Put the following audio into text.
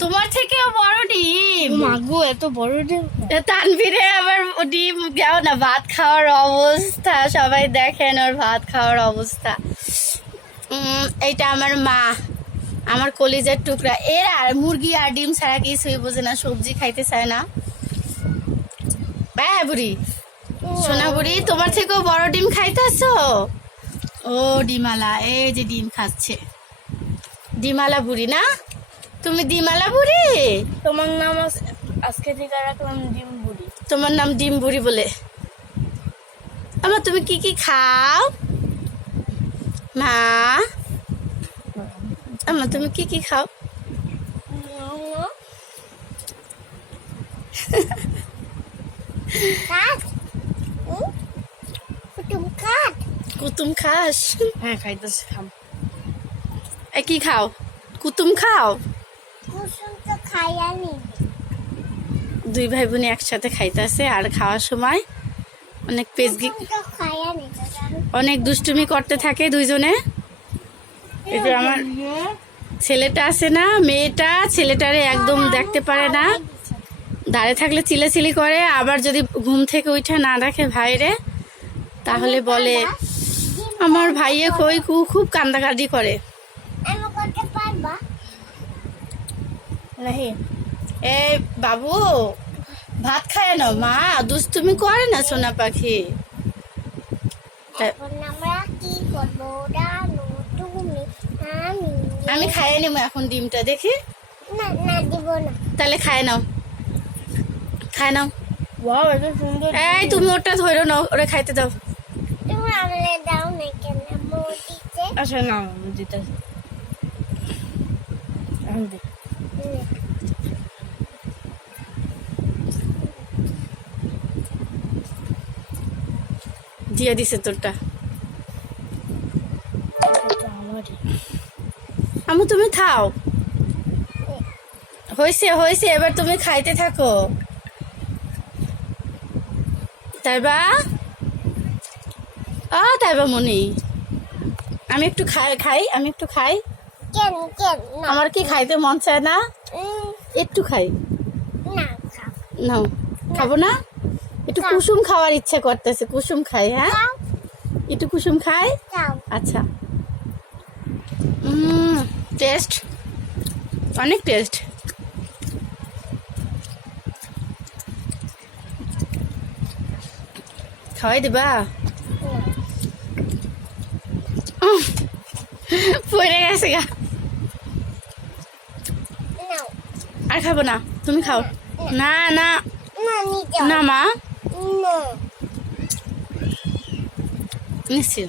তোমার থেকেও বড় ডিম। মাগো এত বড় ডিম। তানভীরে আবার ডিম যাও না ভাত খাওয়ার অবস্থা সবাই দেখেন ওর ভাত খাওয়ার অবস্থা। এইটা আমার মা আমার কলিজার টুকরা। এর আর মুরগি আর ডিম ছাড়া কিছুই বোঝে না সবজি খাইতে চায় না। হ্যাঁ বুড়ি। সোনা বুড়ি তোমার থেকেও বড় ডিম খাইতেছো? ও ডিমালা এই যে ডিম খাচ্ছে। ডিমালা বুড়ি না? তুমি ডিমালা বুড়ি? তোমার নাম আজ- আজকে থেকে রাখলাম ডিম বুড়ি। তোমার নাম ডিম বুড়ি বলে। আমার তুমি কি কি খাও? মা? আমার তুমি কি কি খাও? কুতুম খাস? হ্যাঁ খাইতেছি খাম। এ কি খাও? কুতুম খাও? কুসুম তো খাইয়ানি। দুই ভাই বোনে একসাথে খাইতেছে আর খাওয়ার সময় অনেক পেজগি অনেক দুষ্টুমি করতে থাকে দুইজনে। যে আমার ছেলেটা আছে না মেয়েটা ছেলেটারে একদম দেখতে পারে না। দাঁড়িয়ে থাকলে চিলেচিলি করে আবার যদি ঘুম থেকে উঠে না দেখে ভাইরে তাহলে বলে আমার ভাইয়ে কই খুব কান্দাকাটি করে। আমি করতে পারবা? নাহি। এ বাবু ভাত খায় না মা দুষ্টুমি করে না সোনা পাখি? আমি খাইয়ে নেব এখন ডিমটা দেখি। না না দিব না। তাহলে খায় নাও। খায় নাও। ওয়াও এই তুমি ওটা ধরো না ওরে খাইতে দাও। তুমি না কেন? মোটিতে আচ্ছা না আমি দিয়ে দিছে তোরটা। আমু তুমি খাও। হয়েছে হয়েছে এবার তুমি খাইতে থাকো। তাইবা? আ তাইবা মনি। আমি একটু খাই খাই আমি একটু খাই। আমার কি খাইতে মন চায় না? একটু খাই। না খাব না? একটু কুসুম খাওয়ার ইচ্ছা করতেছে। কুসুম খাই হ্যাঁ? একটু কুসুম খাই? আচ্ছা। টেস্ট অনেক টেস্ট খাওয়াই দিবা? পড়ে গেছে গা। আর খাব না? তুমি খাও। না। না না মা। না নিশ্চয়